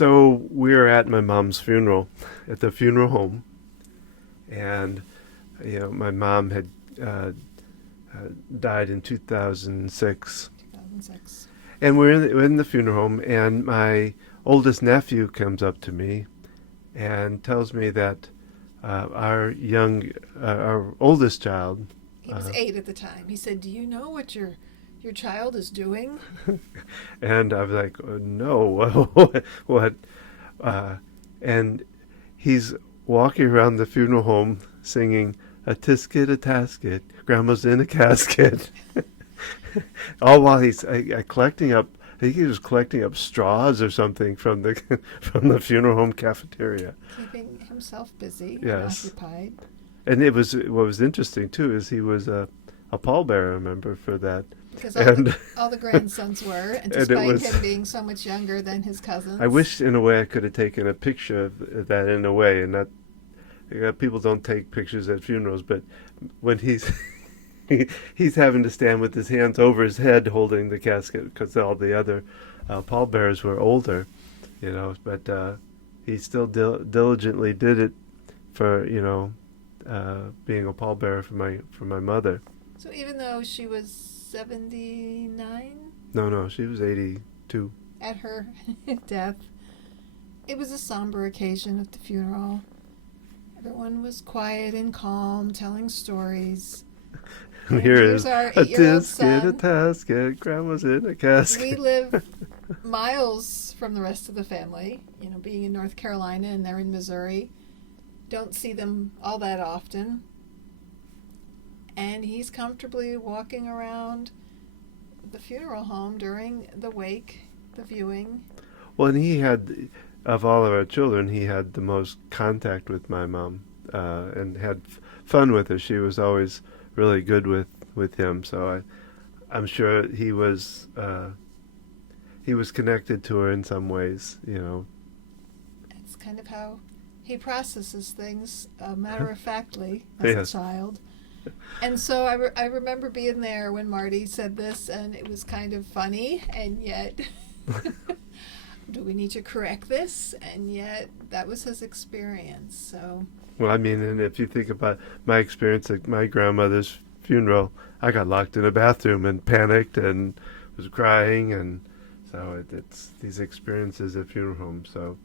So we're at my mom's funeral, at the funeral home, and my mom had uh, died in 2006, 2006. and we're in the funeral home, and my oldest nephew comes up to me and tells me that our oldest child, He was uh, 8 at the time. He said, "Do you know what your child is doing?" and I was like, no, what? Uh, and he's walking around the funeral home singing a tisket, a tasket, grandma's in a casket. All while he's collecting up. I think he was collecting up straws or something from the from the funeral home cafeteria. Keeping himself busy and Yes, occupied. and it was what was interesting too is he was a pallbearer member for that, Because and all the grandsons were, and and it despite was. him being so much younger than his I cousins. wish in a way I could have taken a picture of that in a way, and not people don't take pictures at funerals, but when he's having to stand with his hands over his head holding the casket because all the other pallbearers were older, but he still diligently did it for being a pallbearer for my mother. So even though she was 79 No, she was 82. at her death, it was a somber occasion at the funeral. Everyone was quiet and calm, telling stories. And And here here's is our a 8-year-old tisket, a son. tasket, grandma's in a We casket. live miles from the rest of the family, being in North Carolina and they're in Missouri. Don't see them all that often. And he's comfortably walking around the funeral home during the wake, the viewing. Well, and he had, of all of our children, he had the most contact with my mom, and had fun with her. She was always really good with him. So I'm sure he was connected to her in some ways. It's kind of how he processes things matter of factly as a Yes. child. And so I remember being there when Marty said this, and it was kind of funny, and yet, do we need to correct this? And yet, that was his experience. So, Well, I mean, and if you think about my experience at my grandmother's funeral, I got locked in a bathroom and panicked and was crying, and so it's these experiences at funeral homes. So,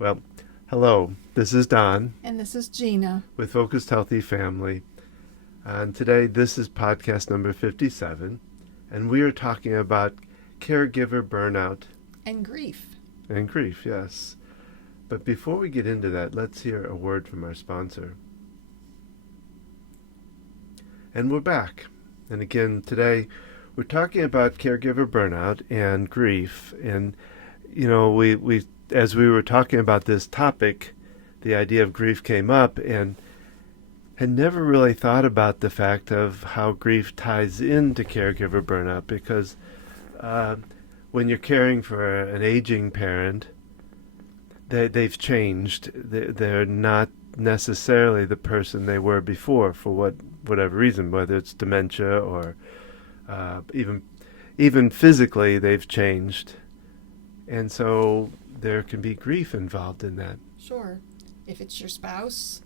well, hello, this is Don and this is Gina. with Focused Healthy Family, and today this is podcast number 57, and we are talking about caregiver burnout And grief. and grief. Yes, but before we get into that, let's hear a word from our sponsor. And we're back. And again, today we're talking about caregiver burnout and grief. And, we as we were talking about this topic, the idea of grief came up, and had never really thought about the fact of how grief ties into caregiver burnout, because uh, when you're caring for an aging parent, they've changed. They're not necessarily the person they were before for whatever reason, whether it's dementia or even physically they've changed, and so there can be grief involved in that. Sure. If it's your spouse,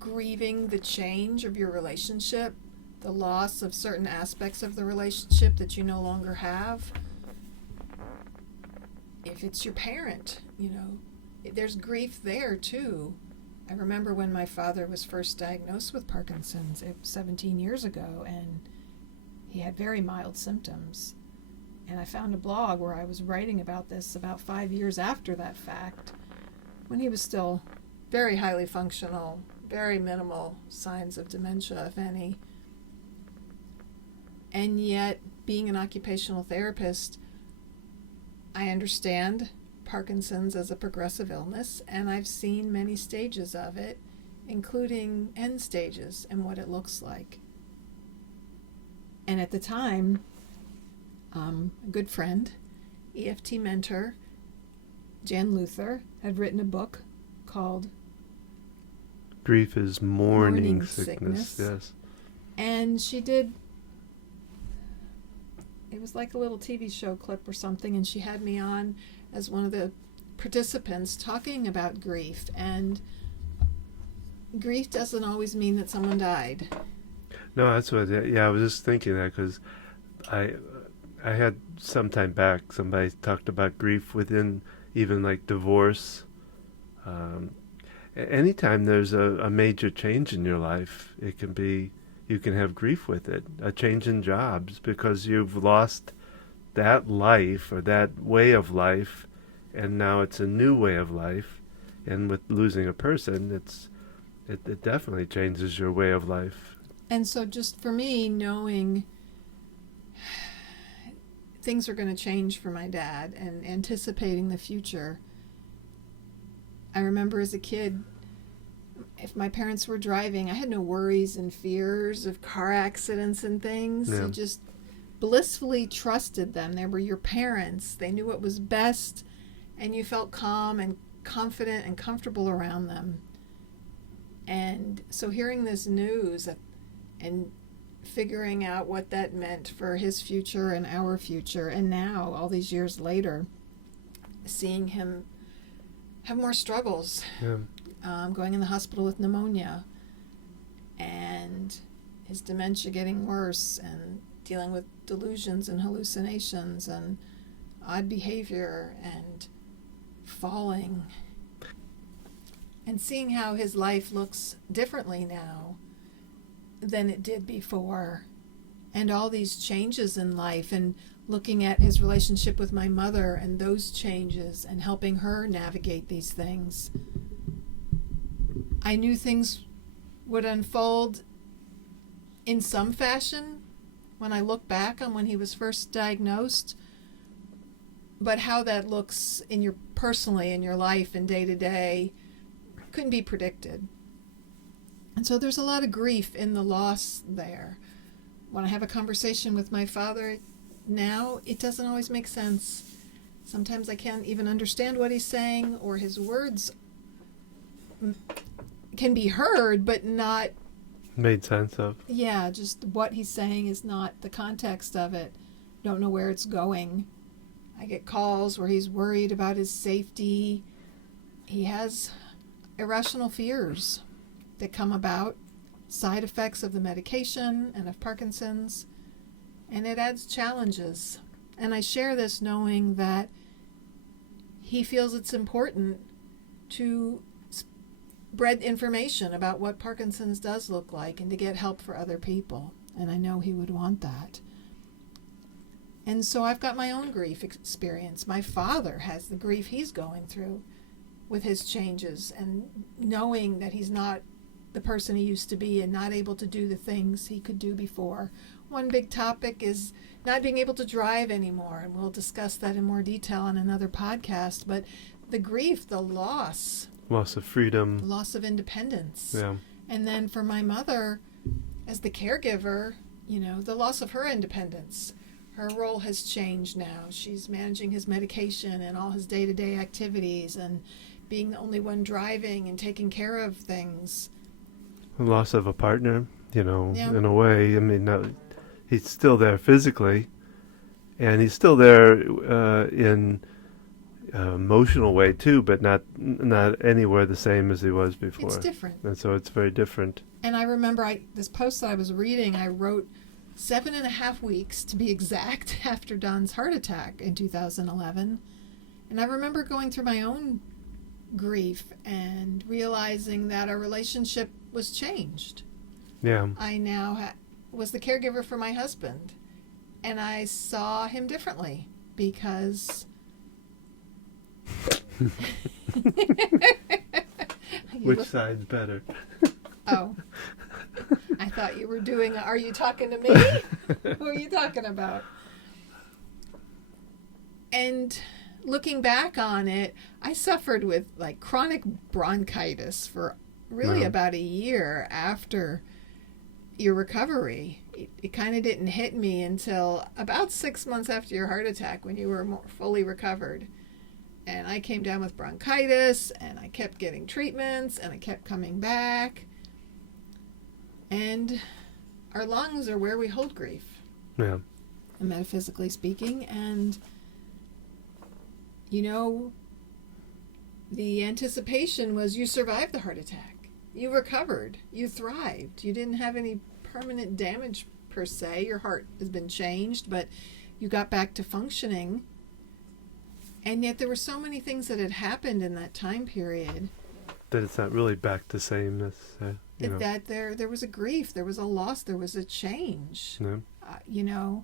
grieving the change of your relationship, the loss of certain aspects of the relationship that you no longer have. If it's your parent, there's grief there too. I remember when my father was first diagnosed with Parkinson's 17 years ago, and he had very mild symptoms. And I found a blog where I was writing about this about 5 years after that fact, when he was still very highly functional, very minimal signs of dementia, if any. And yet, being an occupational therapist, I understand Parkinson's as a progressive illness, and I've seen many stages of it, including end stages and what it looks like. And at the time, a good friend, EFT mentor, Jan Luther, had written a book called Grief is mourning Mourning sickness. Yes. And it was like a little TV show clip or something, and she had me on as one of the participants talking about grief, and grief doesn't always mean that someone died. No, that's what. Yeah, I was just thinking that because I I had some time back somebody talked about grief within even like divorce. Um, Anytime there's a major change in your life, it can be you can have grief with it. A change in jobs because you've lost that life or that way of life, and now it's a new way of life. And with losing a person, it definitely changes your way of life. And so just for me, knowing things are going to change for my dad and anticipating the future, I remember as a kid, if my parents were driving, I had no worries and fears of car accidents and things. Yeah. You just blissfully trusted them. They were your parents. They knew what was best, and you felt calm and confident and comfortable around them. And so hearing this news and figuring out what that meant for his future and our future, and now, all these years later, seeing him have more struggles, Yeah. going in the hospital with pneumonia, and his dementia getting worse, and dealing with delusions and hallucinations and odd behavior and falling, and seeing how his life looks differently now than it did before, and all these changes in life, and looking at his relationship with my mother and those changes and helping her navigate these things. I knew things would unfold in some fashion when I look back on when he was first diagnosed, but how that looks in your personally in your life and day to day couldn't be predicted. And so there's a lot of grief in the loss there. When I have a conversation with my father now, it doesn't always make sense. Sometimes I can't even understand what he's saying, or his words can be heard but not Made sense of. Yeah, just what he's saying is not the context of it. Don't know where it's going. I get calls where he's worried about his safety. He has irrational fears that come about, side effects of the medication and of Parkinson's, and it adds challenges. And I share this knowing that he feels it's important to spread information about what Parkinson's does look like and to get help for other people. And I know he would want that. And so I've got my own grief experience. My father has the grief he's going through with his changes, and knowing that he's not the person he used to be and not able to do the things he could do before. One big topic is not being able to drive anymore, and we'll discuss that in more detail on another podcast. But the grief, the loss Loss of freedom. loss of independence. Yeah. And then for my mother, as the caregiver, the loss of her independence. Her role has changed now. She's managing his medication and all his day-to-day activities and being the only one driving and taking care of things. The loss of a partner, Yeah. in a way. I mean, no, he's still there physically, and he's still there in emotional way too, but not anywhere the same as he was before. It's different. And so it's very different. And I remember this post that I was reading, I wrote 7.5 weeks, to be exact, after Don's heart attack in 2011. And I remember going through my own grief and realizing that our relationship was changed. Yeah. I now was the caregiver for my husband, and I saw him differently because... Which side's better? Oh. I thought you were doing are you talking to me? Who are you talking about? And looking back on it, I suffered with like chronic bronchitis for really about a year after your recovery. It kind of didn't hit me until about 6 months after your heart attack, when you were more fully recovered. And I came down with bronchitis, and I kept getting treatments, and I kept coming back. And our lungs are where we hold grief, Yeah. metaphysically speaking. And, The anticipation was you survived the heart attack. You recovered. You thrived. You didn't have any permanent damage per se. Your heart has been changed, but you got back to functioning. And yet there were so many things that had happened in that time period. That it's not really back to same as, That there was a grief, there was a loss, there was a change. Yeah.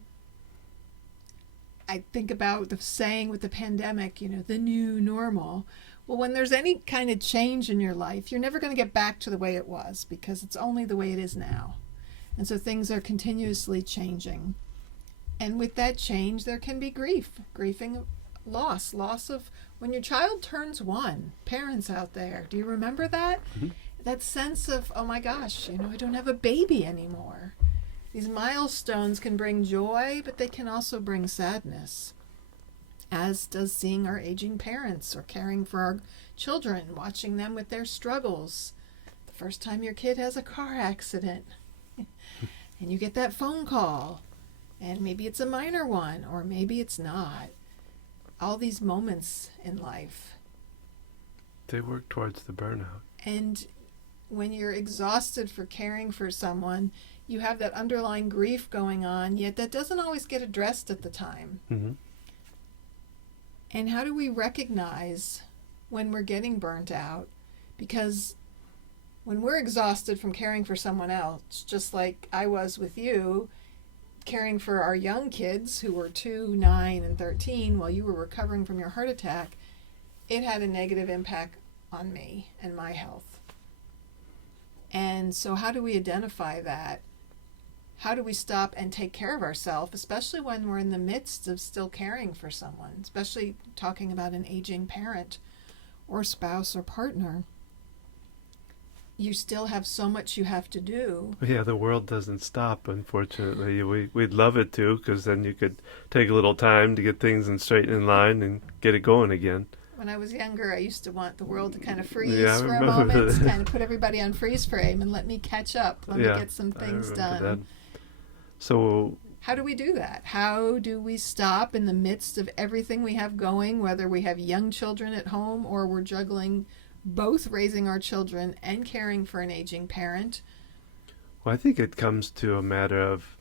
I think about the saying with the pandemic, the new normal. Well, when there's any kind of change in your life, you're never going to get back to the way it was because it's only the way it is now. And so things are continuously changing. And with that change, there can be grieving loss of when your child turns 1. Parents out there, do you remember that? Mm-hmm. That sense of, oh my gosh, I don't have a baby anymore. These milestones can bring joy, but they can also bring sadness, as does seeing our aging parents or caring for our children, watching them with their struggles. The first time your kid has a car accident and you get that phone call, and maybe it's a minor one or maybe it's not. All these moments in life. They work towards the burnout. And when you're exhausted for caring for someone, you have that underlying grief going on, yet that doesn't always get addressed at the time. Mm-hmm. And how do we recognize when we're getting burnt out? Because when we're exhausted from caring for someone else, just like I was with you, caring for our young kids who were 2, 9, and 13 while you were recovering from your heart attack, it had a negative impact on me and my health. And so how do we identify that? How do we stop and take care of ourselves, especially when we're in the midst of still caring for someone, especially talking about an aging parent or spouse or partner? You still have so much you have to do. Yeah, the world doesn't stop, unfortunately. We'd love it to, because then you could take a little time to get things straight in line and get it going again. When I was younger, I used to want the world to kind of freeze for a remember moment, that. kind of put everybody on freeze frame and let me catch up, let me get some things done. That. So how do we do that? How do we stop in the midst of everything we have going, whether we have young children at home or we're juggling both raising our children and caring for an aging parent? Well, I think it comes to a matter of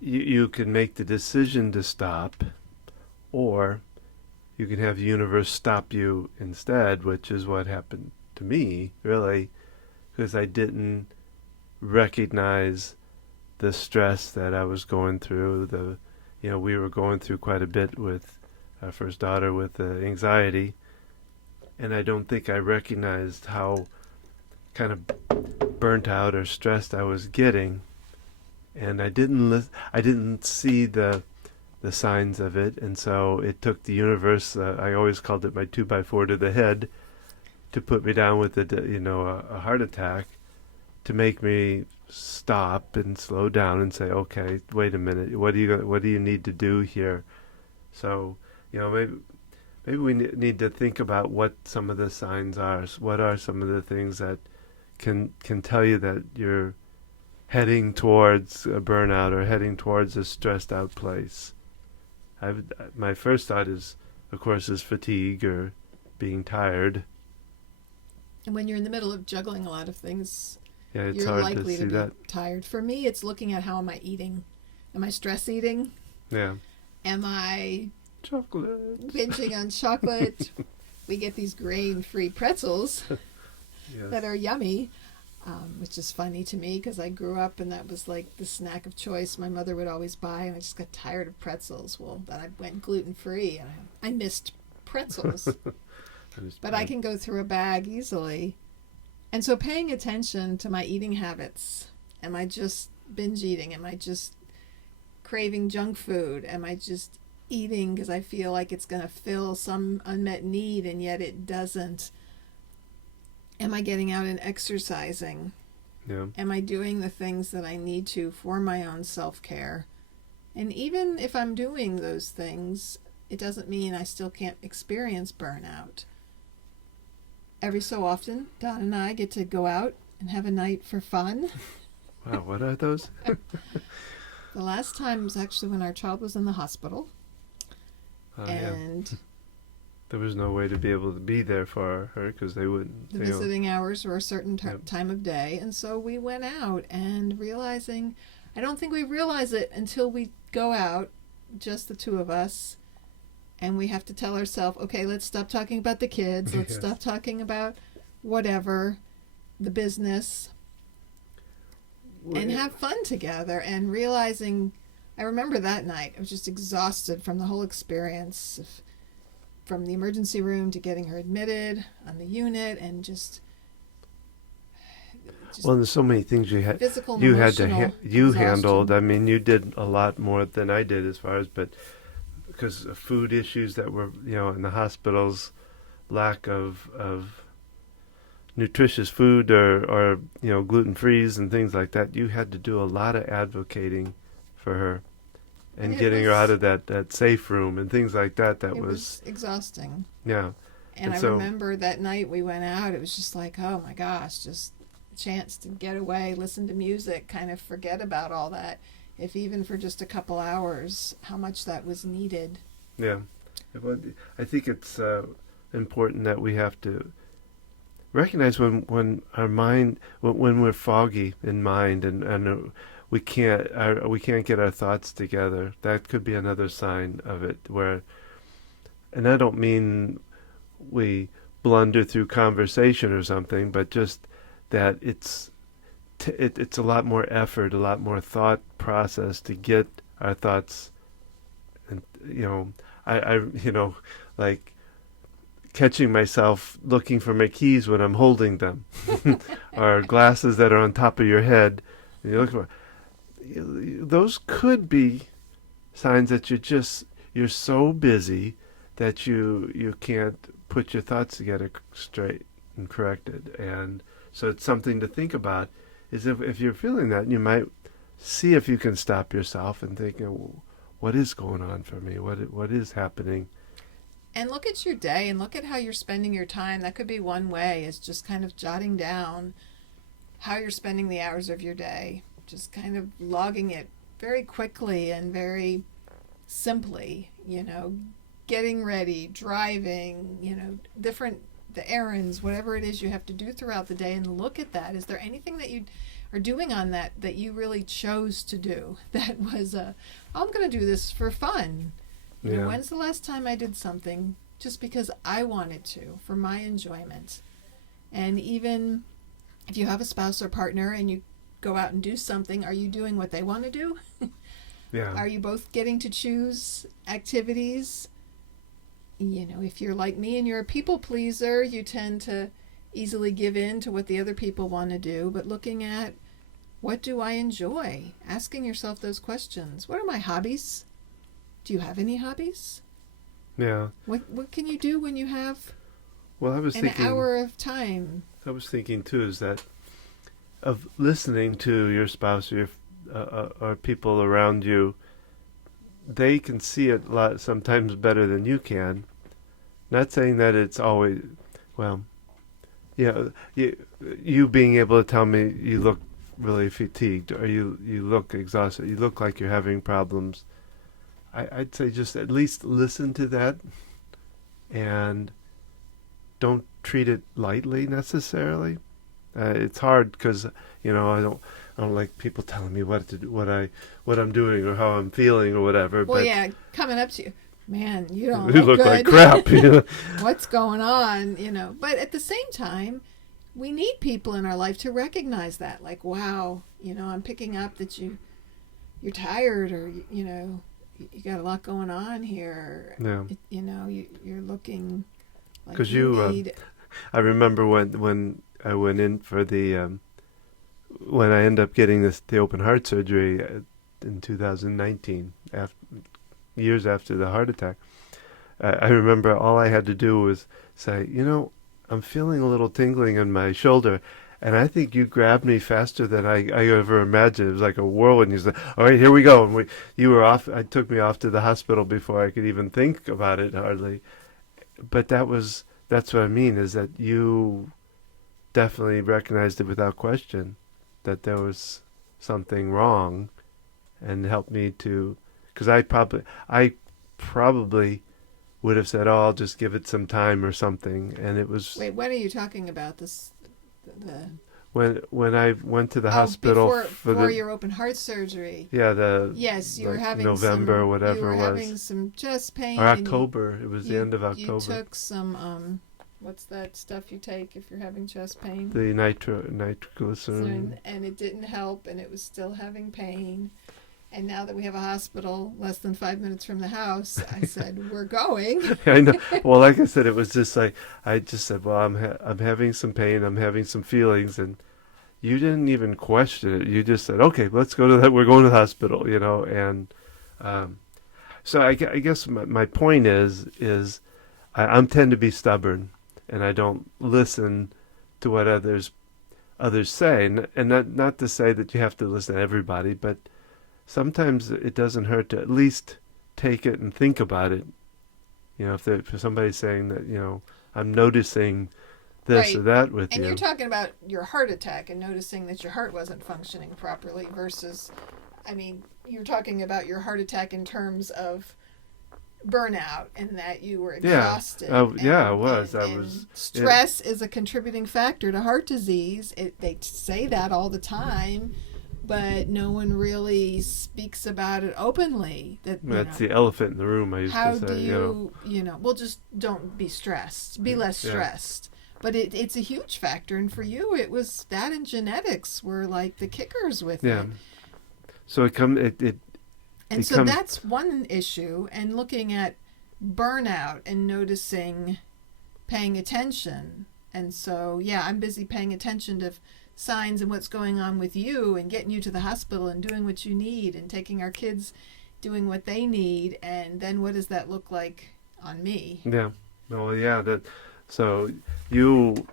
you can make the decision to stop, or you can have the universe stop you instead, which is what happened to me, really, because I didn't recognize the stress that I was going through. We were going through quite a bit with our first daughter with anxiety, and I don't think I recognized how kind of burnt out or stressed I was getting, and I didn't see the signs of it, and so it took the universe. I always called it my 2x4 to the head, to put me down with a heart attack, to make me stop and slow down and say, okay, wait a minute, what do you need to do here? So maybe we need to think about what some of the signs are. What are some of the things that can tell you that you're heading towards a burnout or heading towards a stressed out place? My first thought is fatigue or being tired. And when you're in the middle of juggling a lot of things, yeah, it's you're hard likely to see be that. tired. For me, it's looking at how am I eating. Am I stress eating? Yeah. Am I chocolate? Binging on chocolate? We get these grain-free pretzels Yes. that are yummy, which is funny to me because I grew up and that was like the snack of choice my mother would always buy, and I just got tired of pretzels. Well, then I went gluten-free and I missed pretzels. But I can go through a bag easily. And so paying attention to my eating habits. Am I just binge eating? Am I just craving junk food? Am I just eating because I feel like it's going to fill some unmet need and yet it doesn't? Am I getting out and exercising? Yeah. Am I doing the things that I need to for my own self-care? And even if I'm doing those things, it doesn't mean I still can't experience burnout. Every so often, Don and I get to go out and have a night for fun. Wow, what are those? The last time was actually when our child was in the hospital. Oh, And There was no way to be able to be there for her because they wouldn't. The visiting hours were a certain Yep. time of day, and so we went out and realizing, I don't think we realize it until we go out, just the two of us, and we have to tell ourselves, okay, let's stop talking about the kids, let's Yes. stop talking about whatever, the business, and have fun together. And realizing, I remember that night, I was just exhausted from the whole experience, from the emergency room to getting her admitted on the unit, and just Well, there's so many things physical and you had to emotional you exhaustion. handled. I mean, you did a lot more than I did as far as, but because of food issues that were, in the hospitals, lack of nutritious food or gluten frees and things like that, you had to do a lot of advocating for her and getting her out of that safe room and things like that. That It was was exhausting. yeah. And I so remember that night we went out, it was just like, oh my gosh, just a chance to get away, listen to music, kind of forget about all that, if even for just a couple hours, how much that was needed. Yeah. I think it's important that we have to recognize when our mind, when we're foggy in mind and we can't get our thoughts together. That could be another sign of it. And I don't mean we blunder through conversation or something, but just that it's a lot more effort, a lot more thought process to get our thoughts. And I like catching myself looking for my keys when I'm holding them, or glasses that are on top of your head. And you look for those could be signs that you're so busy that you can't put your thoughts together straight and corrected. And so it's something to think about. Is if you're feeling that, you might see if you can stop yourself and think, what is going on for me? What is happening? And look at your day and look at how you're spending your time. That could be one way, is just kind of jotting down how you're spending the hours of your day, just kind of logging it very quickly and very simply, getting ready, driving, the errands, whatever it is you have to do throughout the day, and look at that. Is there anything that you are doing on that you really chose to do, that was I'm going to do this for fun? When's the last time I did something just because I wanted to, for my enjoyment? And even if you have a spouse or partner and you go out and do something, are you doing what they want to do? Yeah. Are you both getting to choose activities? If you're like me and you're a people pleaser, you tend to easily give in to what the other people want to do. But looking at, what do I enjoy? Asking yourself those questions. What are my hobbies? Do you have any hobbies? Yeah. What can you do when you have an hour of time? I was thinking too, is that of listening to your spouse or people around you. They can see it sometimes better than you can. Not saying that it's always, you being able to tell me you look really fatigued, or you look exhausted, you look like you're having problems. I'd say just at least listen to that, and don't treat it lightly necessarily. It's hard because I don't like people telling me what to do, what I'm doing, or how I'm feeling, or whatever. Well, but coming up to you, man, you don't you look look good. like crap. What's going on? But at the same time, we need people in our life to recognize that. Like, wow, I'm picking up that you're tired, or you got a lot going on here. Yeah. You're looking like Because you need. I remember when I went in for the when I ended up getting the open heart surgery in 2019, years after the heart attack. I remember all I had to do was say, I'm feeling a little tingling in my shoulder. And I think you grabbed me faster than I ever imagined. It was like a whirlwind. You said, all right, here we go. And you were off. I took me off to the hospital before I could even think about it, hardly. But that's what I mean, is that you definitely recognized it without question, that there was something wrong, and helped me to, because I probably would have said, "Oh, I'll just give it some time or something." And it was Wait, when are you talking about this? The when I went to the Oh, hospital for before the your open heart surgery. yeah the Yes, you were like having November or some. You whatever were it having was, some chest pain, or and October. It was the end of you October. took some what's that stuff you take if you're having chest pain? The So, nitroglycerin. and it didn't help, and it was still having pain. And now that we have a hospital less than 5 minutes from the house, I said, we're going. I know. Well, like I said, it was just like I just said, "Well, I'm having some pain. I'm having some feelings," and you didn't even question it. You just said, "Okay, let's go to that. We're going to the hospital," you know. And um, so I guess my point is I'm tend to be stubborn, and I don't listen to what others say, and not to say that you have to listen to everybody, but sometimes it doesn't hurt to at least take it and think about it. You know, if somebody's saying that, I'm noticing this or Right. that with And you're you. talking about your heart attack and noticing that your heart wasn't functioning properly versus, I mean, you're talking about your heart attack in terms of burnout and that you were Yeah. exhausted. Yeah, I was. And stress is a contributing factor to heart disease. They say that all the time, but no one really speaks about it openly. That's the elephant in the room, I used How to say. do well, just don't be stressed. Be less Yeah. stressed. But it's a huge factor. And for you, it was that and genetics were like the kickers with Yeah. it. So And so that's one issue. And looking at burnout and noticing, paying attention. And so, yeah, I'm busy paying attention to signs and what's going on with you and getting you to the hospital and doing what you need and taking our kids doing what they need. And then what does that look like on me? Yeah. Well, yeah. So you,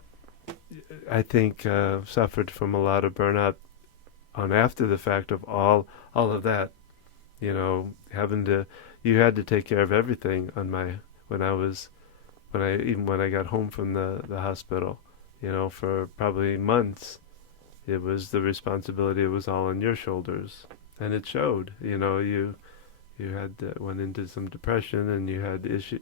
I think, suffered from a lot of burnout on after the fact of all of that. You had to take care of everything when I got home from the hospital, for probably months. It was the responsibility. It was all on your shoulders, and it showed. You had went into some depression, and you had issue.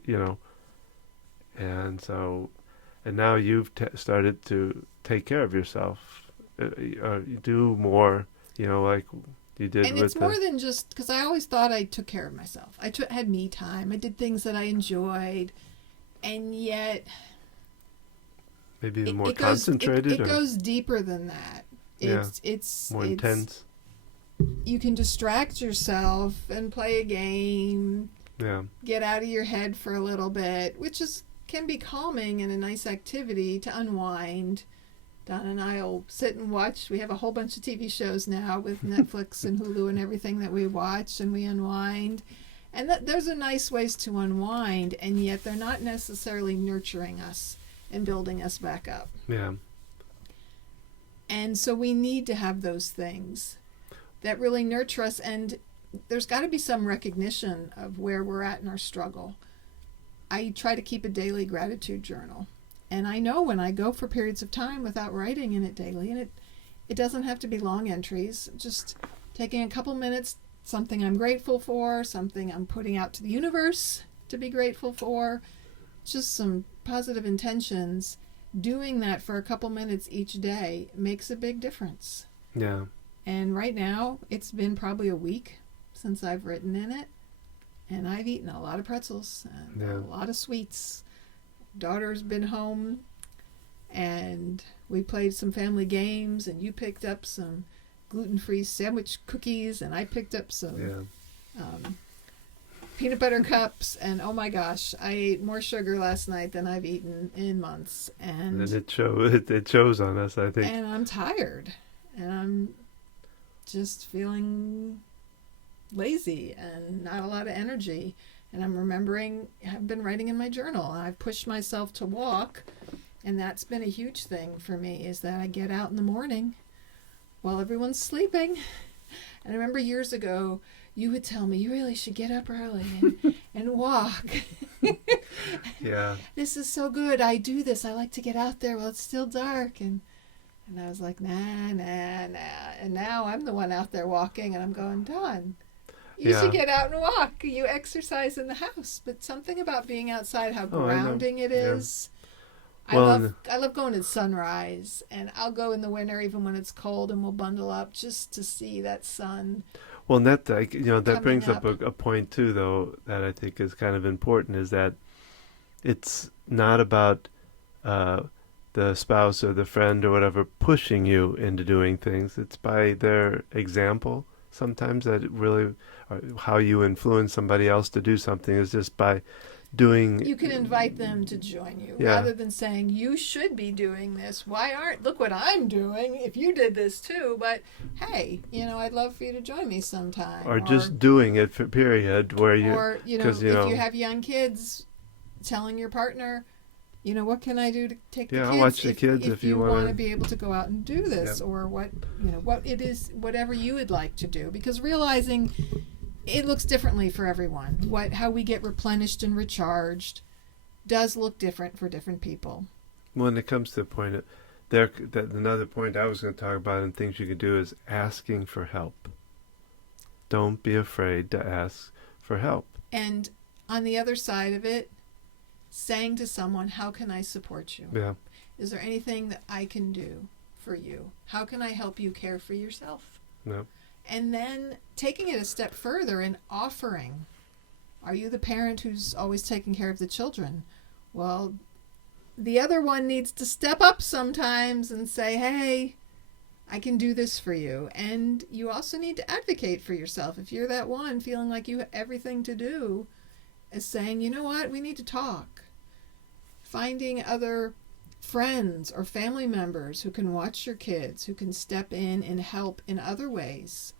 And now you've started to take care of yourself. You do more. Like you did And with it's more than just because I always thought I took care of myself. Had me time. I did things that I enjoyed, and yet maybe even more it goes, concentrated. It goes deeper than that. It's more intense. You can distract yourself and play a game. Yeah. Get out of your head for a little bit, which can be calming and a nice activity to unwind. Don and I will sit and watch. We have a whole bunch of TV shows now with Netflix and Hulu and everything that we watch, and we unwind. And those are nice ways to unwind, and yet they're not necessarily nurturing us and building us back up. Yeah. And so we need to have those things that really nurture us, and there's got to be some recognition of where we're at in our struggle. I try to keep a daily gratitude journal. And I know when I go for periods of time without writing in it daily, and it doesn't have to be long entries, just taking a couple minutes, something I'm grateful for, something I'm putting out to the universe to be grateful for, just some positive intentions. Doing that for a couple minutes each day makes a big difference. Yeah. And right now, it's been probably a week since I've written in it, and I've eaten a lot of pretzels and a lot of sweets. Daughter's been home, and we played some family games, and you picked up some gluten-free sandwich cookies, and I picked up some peanut butter cups, and oh my gosh, I ate more sugar last night than I've eaten in months. And it shows on us, I think. And I'm tired, and I'm just feeling lazy and not a lot of energy. And I'm remembering, I've been writing in my journal, and I've pushed myself to walk, and that's been a huge thing for me, is that I get out in the morning while everyone's sleeping. And I remember years ago, you would tell me, you really should get up early and walk. Yeah. This is so good. I do this. I like to get out there while it's still dark. And I was like, nah. And now I'm the one out there walking, and I'm going, Don, You should get out and walk. You exercise in the house, but something about being outside, how grounding it is. Yeah. I love going at sunrise, and I'll go in the winter even when it's cold, and we'll bundle up just to see that sun. Well, and that that brings up a point too, though, that I think is kind of important, is that it's not about the spouse or the friend or whatever pushing you into doing things. It's by their example. Sometimes that really, how you influence somebody else to do something is just by doing. You can invite them to join you rather than saying, you should be doing this. Look what I'm doing if you did this too. But hey, I'd love for you to join me sometime. Or just doing it for period where you. Or, if you have young kids, telling your partner, what can I do to take the kids? I'll watch the kids if you want to be able to go out and do this, or what it is, whatever you would like to do, because realizing it looks differently for everyone. How we get replenished and recharged does look different for different people. When it comes to the point that another point I was going to talk about and things you can do is asking for help. Don't be afraid to ask for help. And on the other side of it, saying to someone, how can I support you? Yeah. Is there anything that I can do for you? How can I help you care for yourself? No. And then taking it a step further and offering. Are you the parent who's always taking care of the children? Well, the other one needs to step up sometimes and say, hey, I can do this for you. And you also need to advocate for yourself. If you're that one feeling like you have everything to do, is saying, you know what, we need to talk. Finding other friends or family members who can watch your kids, who can step in and help in other ways.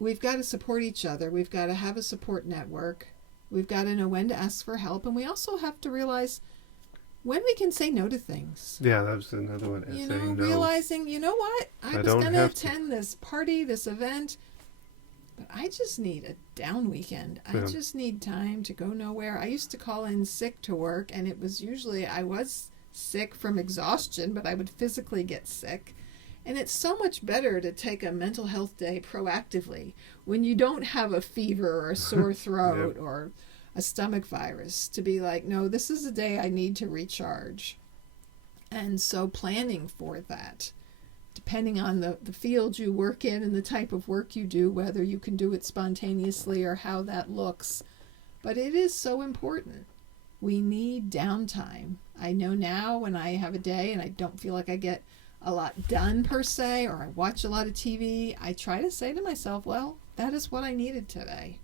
We've got to support each other. We've got to have a support network. We've got to know when to ask for help. And we also have to realize when we can say no to things. Yeah, that was another one. Realizing, you know what, I was going to attend this party, this event, but I just need a down weekend. I just need time to go nowhere. I used to call in sick to work, and it was usually I was sick from exhaustion, but I would physically get sick. And it's so much better to take a mental health day proactively when you don't have a fever or a sore throat or a stomach virus, to be like, no, this is a day I need to recharge. And so planning for that, depending on the field you work in and the type of work you do, whether you can do it spontaneously or how that looks. But it is so important. We need downtime. I know now when I have a day and I don't feel like I get a lot done per se, or I watch a lot of TV, I try to say to myself, well, that is what I needed today.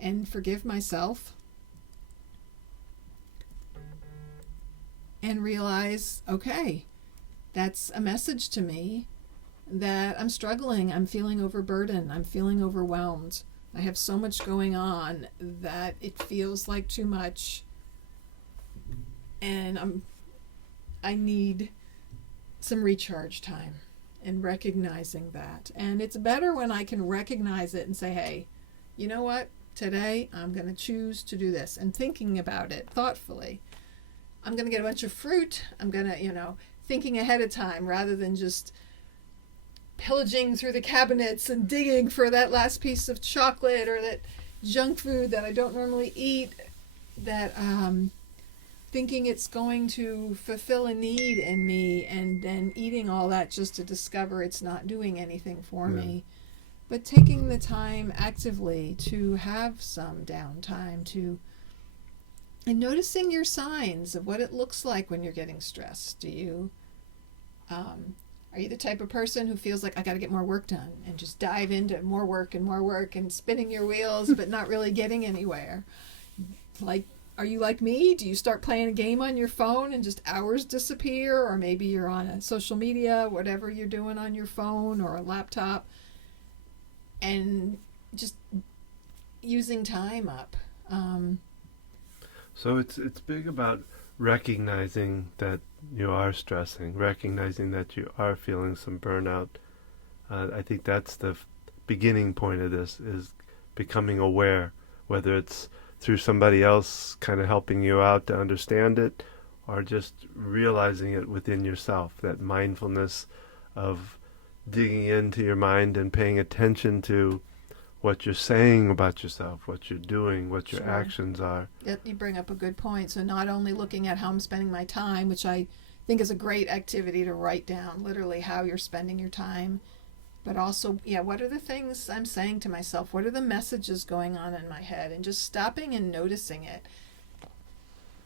And forgive myself. And realize, okay, that's a message to me that I'm struggling, I'm feeling overburdened, I'm feeling overwhelmed. I have so much going on that it feels like too much. And I need some recharge time, and recognizing that. And it's better when I can recognize it and say, hey, you know what? Today I'm going to choose to do this, and thinking about it thoughtfully. I'm going to get a bunch of fruit. I'm going to, thinking ahead of time rather than just pillaging through the cabinets and digging for that last piece of chocolate or that junk food that I don't normally eat, that thinking it's going to fulfill a need in me, and then eating all that just to discover it's not doing anything for me. But taking the time actively to have some downtime, and noticing your signs of what it looks like when you're getting stressed. Are you the type of person who feels like I got to get more work done and just dive into more work and spinning your wheels but not really getting anywhere? Are you like me? Do you start playing a game on your phone and just hours disappear? Or maybe you're on a social media, whatever you're doing on your phone or a laptop, and just using time up. So it's big about recognizing that you are stressing, recognizing that you are feeling some burnout. I think that's the beginning point of this, is becoming aware, whether it's through somebody else kind of helping you out to understand it, or just realizing it within yourself, that mindfulness of digging into your mind and paying attention to what you're saying about yourself, what you're doing, what your Sure. actions are. You bring up a good point. So not only looking at how I'm spending my time, which I think is a great activity to write down, literally how you're spending your time, but also, what are the things I'm saying to myself? What are the messages going on in my head? And just stopping and noticing it.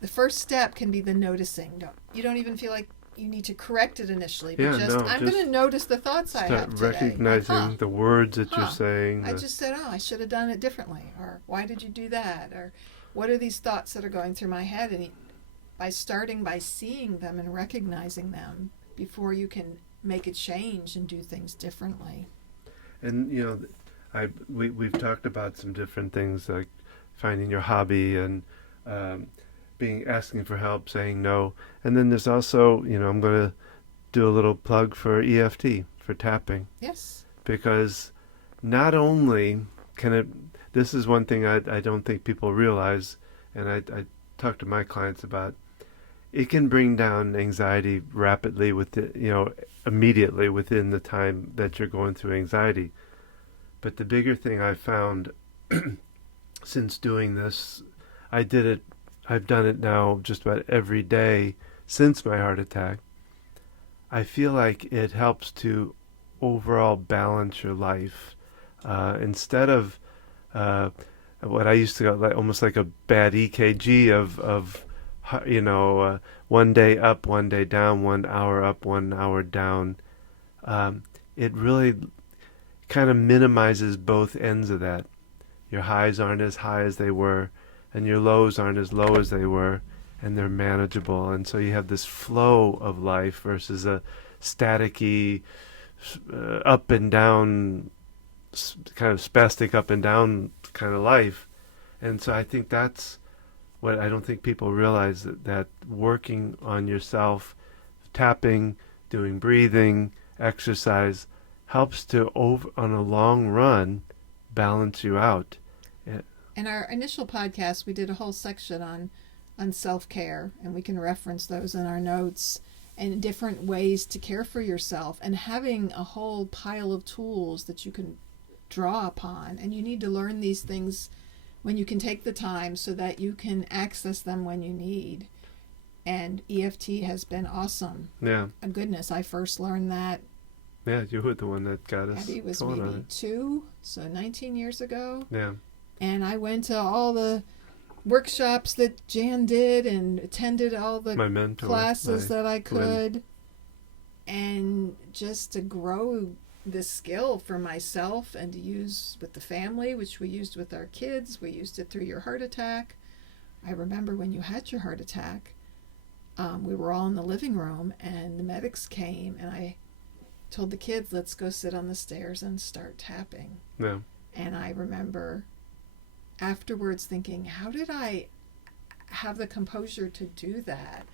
The first step can be the noticing. You don't even feel like you need to correct it initially, but I'm going to notice the thoughts I have today. Start recognizing the words that you're saying. I just said, I should have done it differently. Or, why did you do that? Or, what are these thoughts that are going through my head? And by starting by seeing them and recognizing them before you can make a change and do things differently. And, we've talked about some different things like finding your hobby and asking for help, saying no. And then there's also, I'm going to do a little plug for EFT, for tapping. Yes. Because not only can it, this is one thing I don't think people realize, and I talk to my clients about, it can bring down anxiety rapidly immediately within the time that you're going through anxiety. But the bigger thing I've found since doing this, I've done it now just about every day since my heart attack. I feel like it helps to overall balance your life. Instead of what I used to go almost like a bad EKG of one day up, one day down, 1 hour up, 1 hour down. It really kind of minimizes both ends of that. Your highs aren't as high as they were, and your lows aren't as low as they were, and they're manageable. And so you have this flow of life versus a staticky, up and down, kind of spastic up and down kind of life. And so I think that's what I don't think people realize, that working on yourself, tapping, doing breathing, exercise, helps to, on a long run, balance you out. In our initial podcast, we did a whole section on self-care, and we can reference those in our notes, and different ways to care for yourself, and having a whole pile of tools that you can draw upon. And you need to learn these things when you can take the time so that you can access them when you need. And EFT has been awesome. Yeah. Goodness, I first learned that. Yeah, you were the one that got us. Abby was maybe 2, so 19 years ago. Yeah. And I went to all the workshops that Jan did and attended all the classes that I could. And just to grow this skill for myself and to use with the family, which we used with our kids. We used it through your heart attack. I remember when you had your heart attack, we were all in the living room and the medics came, and I told the kids, let's go sit on the stairs and start tapping. Yeah. And I remember afterwards thinking, how did I have the composure to do that?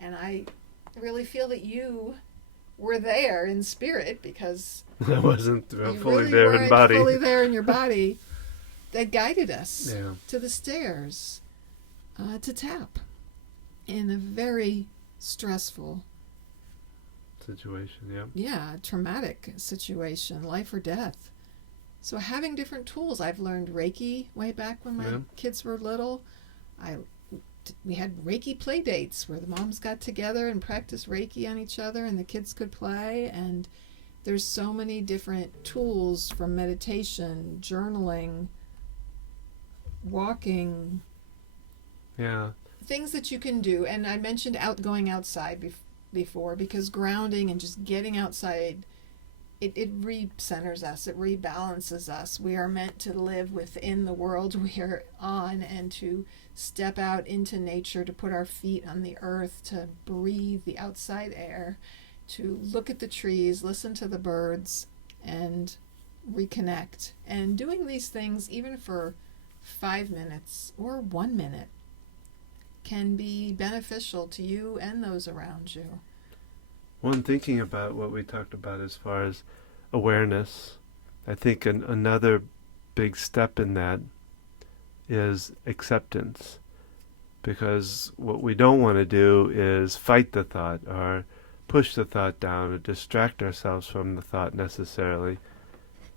And I really feel that you were there in spirit, because I wasn't fully really there in body. Fully there in your body. That guided us Yeah. to the stairs to tap in a very stressful situation. Yeah. Yeah, traumatic situation, life or death. So having different tools. I've learned Reiki way back when my kids were little. We had Reiki play dates where the moms got together and practiced Reiki on each other and the kids could play. And there's so many different tools, from meditation, journaling, walking. Yeah. Things that you can do. And I mentioned going outside before, because grounding and just getting outside, it re-centers us, it rebalances us. We are meant to live within the world we are on, and to step out into nature, to put our feet on the earth, to breathe the outside air, to look at the trees, listen to the birds, and reconnect. And doing these things, even for 5 minutes or 1 minute, can be beneficial to you and those around you. One, thinking about what we talked about as far as awareness, I think another big step in that is acceptance. Because what we don't want to do is fight the thought or push the thought down or distract ourselves from the thought necessarily.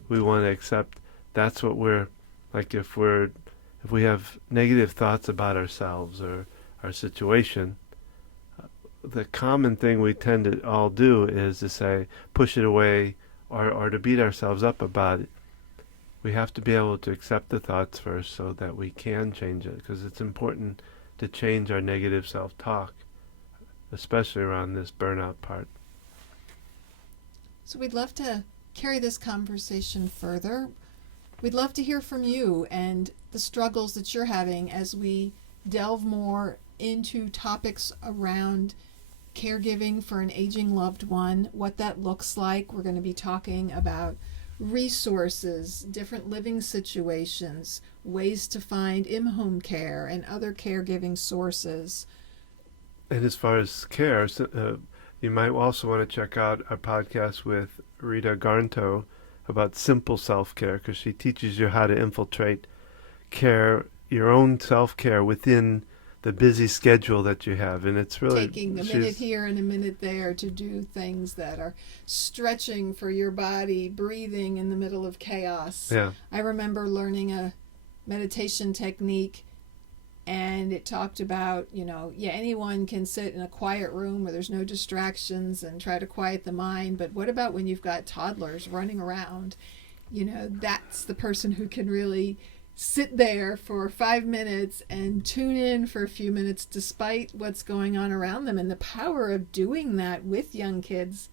We want to accept that's what we're like. If we have negative thoughts about ourselves or our situation, the common thing we tend to all do is to say push it away or to beat ourselves up about it. We have to be able to accept the thoughts first so that we can change it, because it's important to change our negative self-talk, especially around this burnout part. So we'd love to carry this conversation further. We'd love to hear from you and the struggles that you're having as we delve more into topics around caregiving for an aging loved one, what that looks like. We're going to be talking about resources, different living situations, ways to find in-home care and other caregiving sources. And as far as care, you might also want to check out our podcast with Rita Garnto about simple self-care, because she teaches you how to infiltrate care, your own self-care within the busy schedule that you have. And it's really taking a minute here and a minute there to do things that are stretching for your body, breathing in the middle of chaos. Yeah. I remember learning a meditation technique, and it talked about, anyone can sit in a quiet room where there's no distractions and try to quiet the mind, but what about when you've got toddlers running around? That's the person who can really sit there for 5 minutes and tune in for a few minutes despite what's going on around them. And the power of doing that with young kids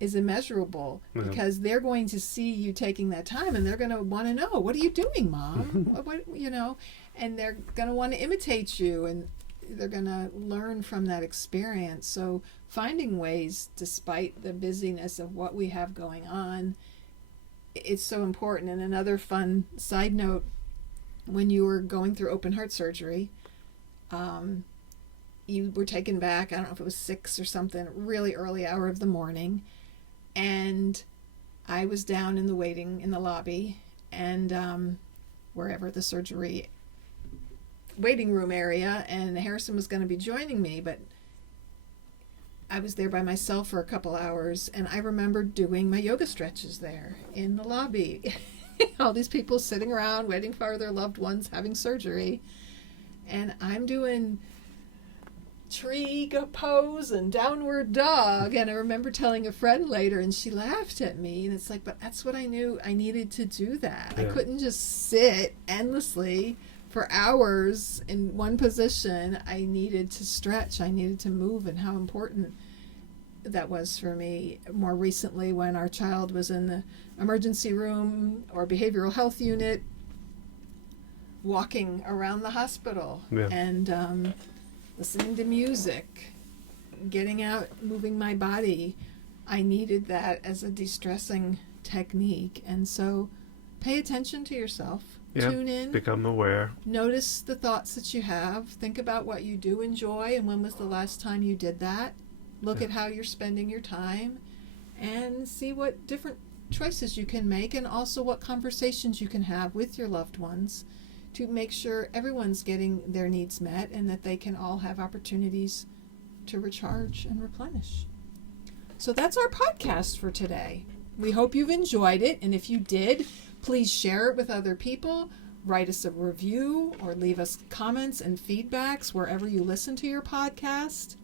is immeasurable, because they're going to see you taking that time, and they're going to want to know, what are you doing, Mom? And they're going to want to imitate you, and they're going to learn from that experience. So finding ways, despite the busyness of what we have going on, it's so important. And another fun side note, when you were going through open heart surgery, you were taken back, I don't know if it was 6 or something, really early hour of the morning, and I was down in the lobby, and wherever the surgery waiting room area, and Harrison was going to be joining me, but I was there by myself for a couple hours, and I remember doing my yoga stretches there in the lobby. All these people sitting around waiting for their loved ones having surgery, and I'm doing tree pose and downward dog. And I remember telling a friend later, and she laughed at me, and it's like, but that's what I knew I needed to do that. Yeah. I couldn't just sit endlessly for hours in one position. I needed to stretch, I needed to move, and how important that was for me. More recently, when our child was in the emergency room or behavioral health unit, walking around the hospital, and listening to music, getting out, moving my body, I needed that as a de-stressing technique. And so pay attention to yourself. Tune in, become aware, notice the thoughts that you have, think about what you do enjoy and when was the last time you did that. Look at how you're spending your time, and see what different choices you can make, and also what conversations you can have with your loved ones to make sure everyone's getting their needs met and that they can all have opportunities to recharge and replenish. So that's our podcast for today. We hope you've enjoyed it, and if you did, please share it with other people, write us a review, or leave us comments and feedbacks wherever you listen to your podcast.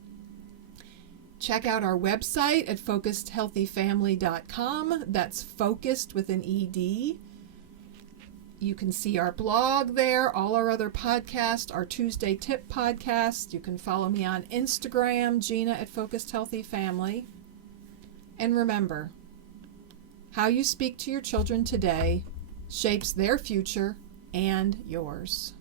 Check out our website at focusedhealthyfamily.com. That's focused with an ED. You can see our blog there, all our other podcasts, our Tuesday Tip podcast. You can follow me on Instagram, Gina at Focused Healthy Family. And remember, how you speak to your children today shapes their future and yours.